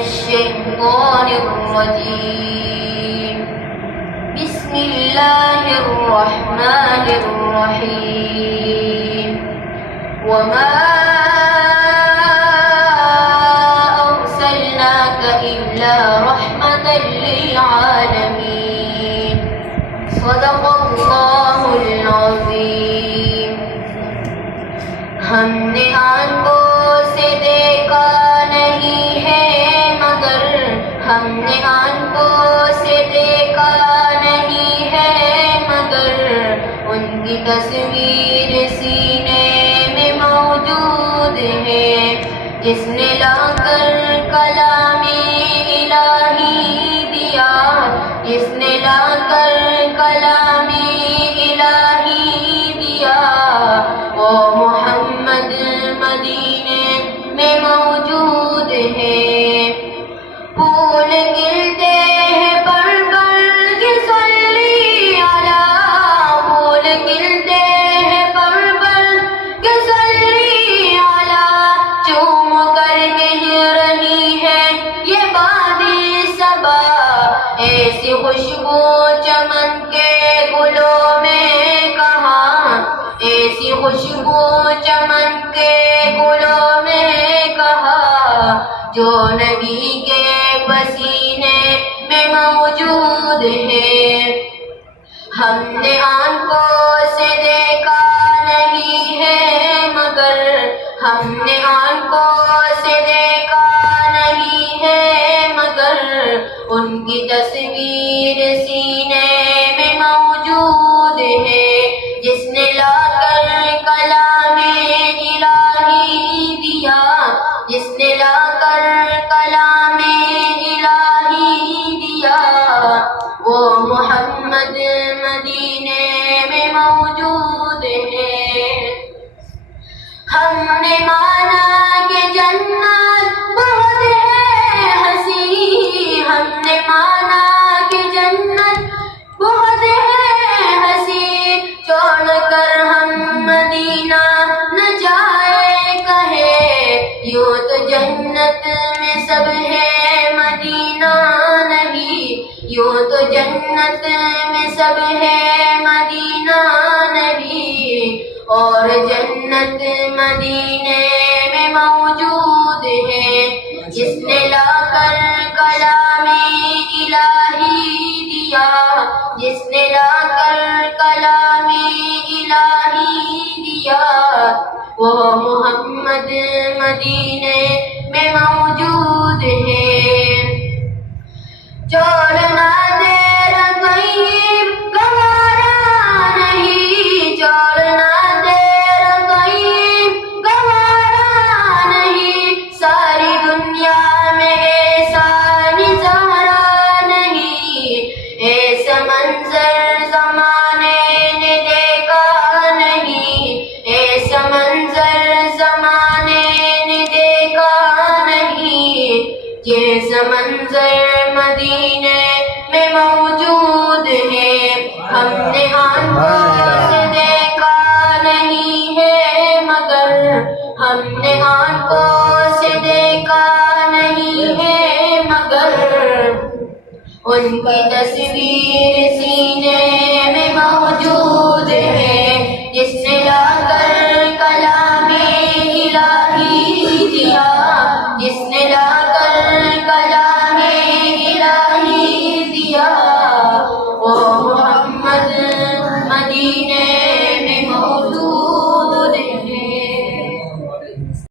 الشيطان الرجيم بسم الله الرحمن الرحيم وما أرسلناك إلا رحمة للعالمين صدق الله العظيم. ہم نے آنکھوں سے دیکھا نہیں ہے مگر ہم نے آنکھوں سے دیکھا نہیں ہے مگر ان کی تصویر سینے میں موجود ہے جس نے لا کر کلام الہی دیا جس نے لا کر کلام الہی دیا وہ محمد مدینے میں موجود ہے. پھول گرتے ہیں پر کے صلی علی پھول گرتے ہیں پر کے صلی علی چوم کر کہہ رہی ہے یہ وادی صبا ایسی خوشبو چمن کے گلوں میں کہاں ایسی خوشبو چمن کے گلوں میں کہاں جو نبی کے پسینے میں موجود ہے. ہم نے آنکھوں سے دیکھا نہیں ہے مگر ہم نے آنکھوں سے دیکھا نہیں ہے مگر ان کی تصویر سینے میں موجود ہے جس نے لا کر کلام الہی دیا جس نے لا کر کلام الہی دیا وہ محمد مدینے میں موجود ہے. ہم نے مانا کہ جنت بہت ہے ہنسی ہم نے مانا کہ جنت بہت ہے ہنسی چھوڑ کر ہم مدینہ نہ جائے کہے یوں تو جنت میں سب ہے مدینہ نہیں یوں تو جنت میں سب ہے مدینہ نہیں اور جنت مدینے میں موجود ہے جس نے لا کر کلام الہی دیا جس نے لا کر کلام الہی دیا وہ محمد مدینے میں موجود ہے. چھوڑنا دیر طیب گوارا نہیں چھوڑنا دیر طیب گوارا نہیں ساری دنیا میں ایسا نظارہ نہیں ایسا منظر زمانے نے دیکھا نہیں ایسا منظر زمانے نے دیکھا نہیں جیسا منظر مدینے میں موجود ہے. ہم نے آنکھوں سے دیکھا نہیں ہے مگر ہم نے آنکھوں سے دیکھا نہیں ہے مگر ان کی تصویر سینے میں موجود ہے.